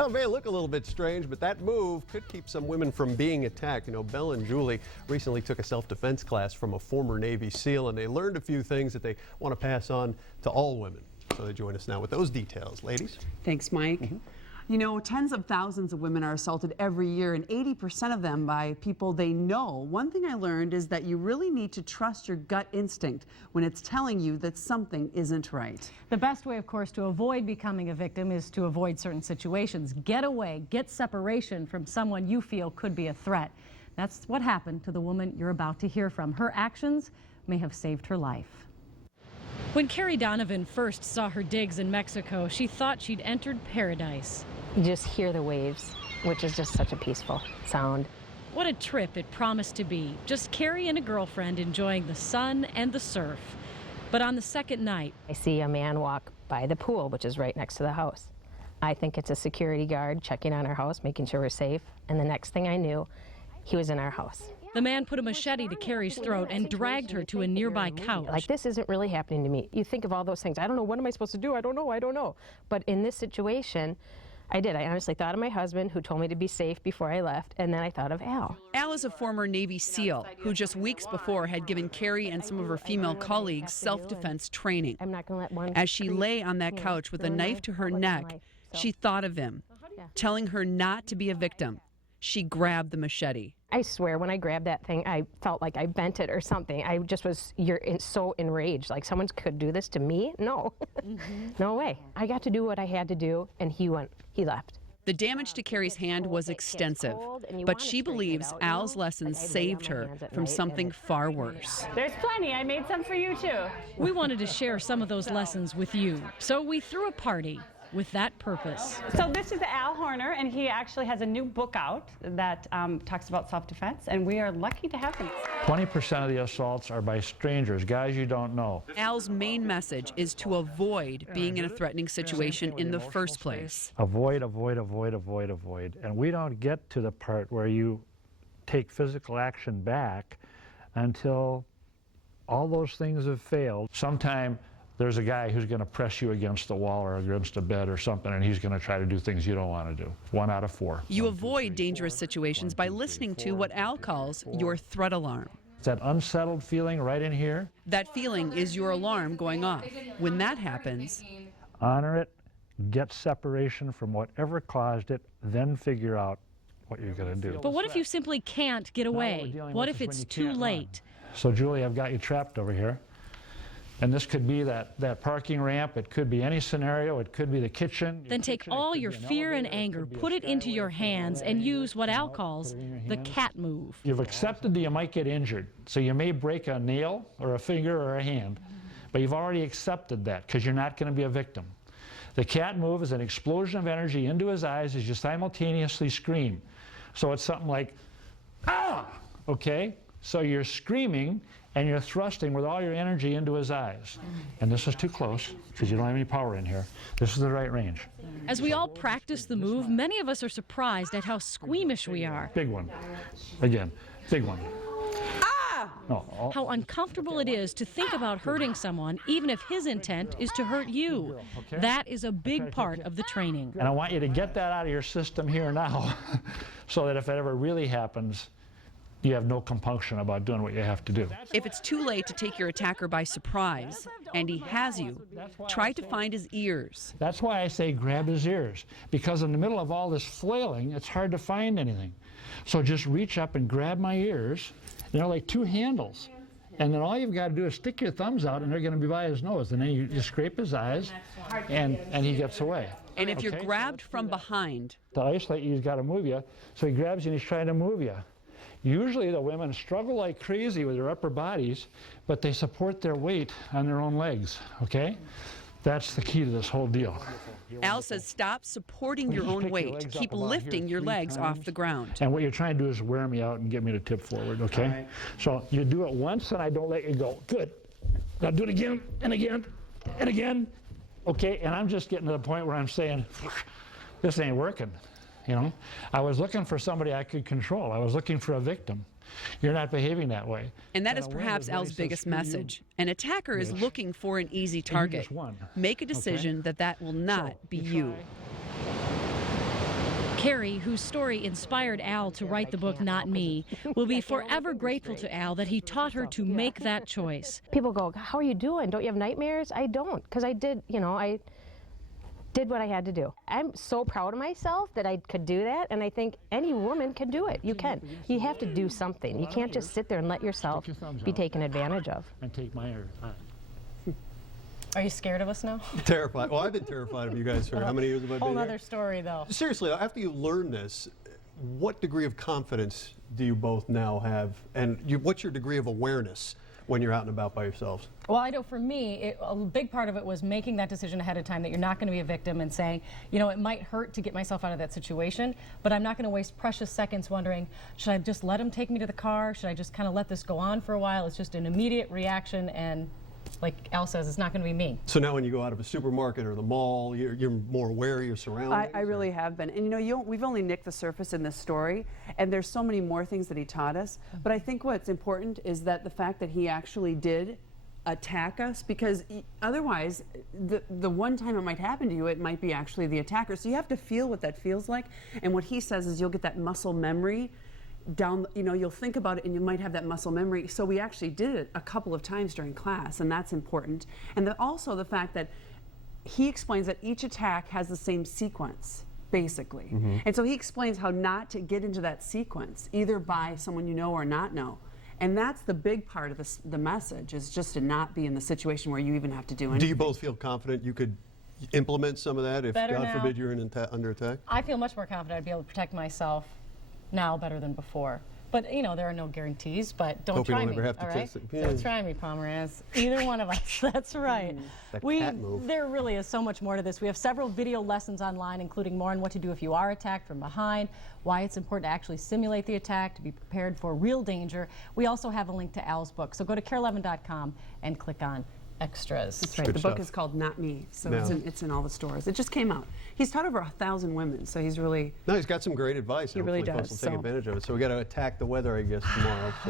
Well, it may look a little bit strange, but that move could keep some women from being attacked. You know, Belle and Julie recently took a self-defense class from a former Navy SEAL, and they learned a few things that they want to pass on to all women. So they join us now with those details. Ladies. Thanks, Mike. You know, tens of thousands of women are assaulted every year, and 80% of them by people they know. One thing I learned is that you really need to trust your gut instinct when it's telling you that something isn't right. The best way, of course, to avoid becoming a victim is to avoid certain situations. Get away, get separation from someone you feel could be a threat. That's what happened to the woman you're about to hear from. Her actions may have saved her life. When Carrie Donovan first saw her digs in Mexico, she thought she'd entered paradise. You just hear the waves, which is just such a peaceful sound. What a trip it promised to be. Just Carrie and a girlfriend enjoying the sun and the surf. But on the second night, I see a man walk by the pool, which is right next to the house. I think it's a security guard checking on our house, making sure we're safe. And the next thing I knew, he was in our house. The man put a machete to Carrie's throat and dragged her to a nearby couch. Like, this isn't really happening to me. You think of all those things. I don't know, what am I supposed to do? I don't know. But in this situation, I did. I honestly thought of my husband, who told me to be safe before I left, and then I thought of Al. Al is a former Navy SEAL who just weeks before had given Carrie and some of her female colleagues self-defense training. I'm not going to let one. As she lay on that couch with a knife to her neck, she thought of him, telling her not to be a victim. She grabbed the machete. I swear, when I grabbed that thing, I felt like I bent it or something. I just was so enraged. Like, someone could do this to me? No. No way. I got to do what I had to do, and he left. The damage to Carrie's hand was extensive, but she believes Al's lessons saved her from something far worse. There's plenty. I made some for you, too. We wanted to share some of those lessons with you, so we threw a party with that purpose. So this is Al Horner, and he actually has a new book out that talks about self-defense, and we are lucky to have him. 20% of the assaults are by strangers, guys you don't know. Al's main message is to avoid being in a threatening situation in the first place. Avoid, avoid, avoid, avoid, avoid. And we don't get to the part where you take physical action back until all those things have failed. Sometime there's a guy who's going to press you against the wall or against a bed or something, and he's going to try to do things you don't want to do. 1 out of 4. You avoid dangerous situations by listening to what Al calls your threat alarm. It's that unsettled feeling right in here. That feeling is your alarm going off. When that happens, honor it, get separation from whatever caused it, then figure out what you're going to do. But what if you simply can't get away? What if it's too late? So, Julie, I've got you trapped over here. And this could be that parking ramp, it could be any scenario, it could be the kitchen. Then take all your fear and anger, put it into your hands, and use what Al calls the cat move. You've accepted that you might get injured, so you may break a nail or a finger or a hand, but you've already accepted that because you're not going to be a victim. The cat move is an explosion of energy into his eyes as you simultaneously scream. So it's something like, ah, okay? So you're screaming and you're thrusting with all your energy into his eyes. And this is too close because you don't have any power in here. This is the right range. As we all practice the move, many of us are surprised at how squeamish we are. Big one. Again, big one. No, how uncomfortable it is to think about hurting someone, even if his intent is to hurt you. That is a big part of the training. And I want you to get that out of your system here now so that if it ever really happens, you have no compunction about doing what you have to do. If it's too late to take your attacker by surprise, and he has you, try to find his ears. That's why I say grab his ears, because in the middle of all this flailing, it's hard to find anything. So just reach up and grab my ears. They're like 2 handles. And then all you've got to do is stick your thumbs out, and they're going to be by his nose. And then you just scrape his eyes, and he gets away. And if you're grabbed from behind, to isolate you, he's got to move you. So he grabs you and he's trying to move you. Usually the women struggle like crazy with their upper bodies, but they support their weight on their own legs, okay? That's the key to this whole deal. Al says stop supporting your own weight. Keep lifting your legs off the ground. And what you're trying to do is wear me out and get me to tip forward, okay? Right. So you do it once and I don't let you go. Good. Now do it again and again and again. Okay, and I'm just getting to the point where I'm saying, this ain't working. You know, I was looking for somebody I could control. I was looking for a victim. You're not behaving that way. And that is perhaps Al's biggest message. An attacker is looking for an easy target. Make a decision that will not be you. Carrie, whose story inspired Al to write the book Not Me, will be forever grateful to Al that he taught her to make that choice. People go, how are you doing? Don't you have nightmares? I don't, because I did, I did what I had to do. I'm so proud of myself that I could do that, and I think any woman can do it. You can. You have to do something. You can't just sit there and let yourself be taken advantage of. And take my Are you scared of us now? Terrified. Well, I've been terrified of you guys for how many years have I been Whole here? other story, though. Seriously, after you learn this, what degree of confidence do you both now have, and what's your degree of awareness when you're out and about by yourselves? Well, I know for me, a big part of it was making that decision ahead of time that you're not going to be a victim and saying, it might hurt to get myself out of that situation, but I'm not going to waste precious seconds wondering, should I just let him take me to the car? Should I just kind of let this go on for a while? It's just an immediate reaction, and like Al says, it's not going to be me. So now when you go out of a supermarket or the mall, you're more aware of your surroundings? I really have been. And we've only nicked the surface in this story, and there's so many more things that he taught us. But I think what's important is that the fact that he actually did attack us, because otherwise, the one time it might happen to you, it might be actually the attacker. So you have to feel what that feels like. And what he says is you'll get that muscle memory down, you'll think about it and you might have that muscle memory. So we actually did it a couple of times during class, and that's important. And also the fact that he explains that each attack has the same sequence, basically. And so he explains how not to get into that sequence, either by someone you know or not know. And that's the big part of the message, is just to not be in the situation where you even have to do anything. Do you both feel confident you could implement some of that if, Better God now. forbid, you're under attack? I feel much more confident I'd be able to protect myself now better than before. But, there are no guarantees, but don't Hope you try don't me, ever have to all right? test it. Yeah. Don't try me, Pomerantz. Either one of us, that's right. That cat move. There really is so much more to this. We have several video lessons online, including more on what to do if you are attacked from behind, why it's important to actually simulate the attack, to be prepared for real danger. We also have a link to Al's book, so go to KARE-11.com and click on Extras. That's right. Good The book stuff. is called Not Me, so No. it's in all the stores. It just came out. He's taught over 1,000 women, so he's really... No, he's got some great advice. He really Hopefully folks does, will take so- advantage of it. So we got to attack the weather, I guess, tomorrow. So.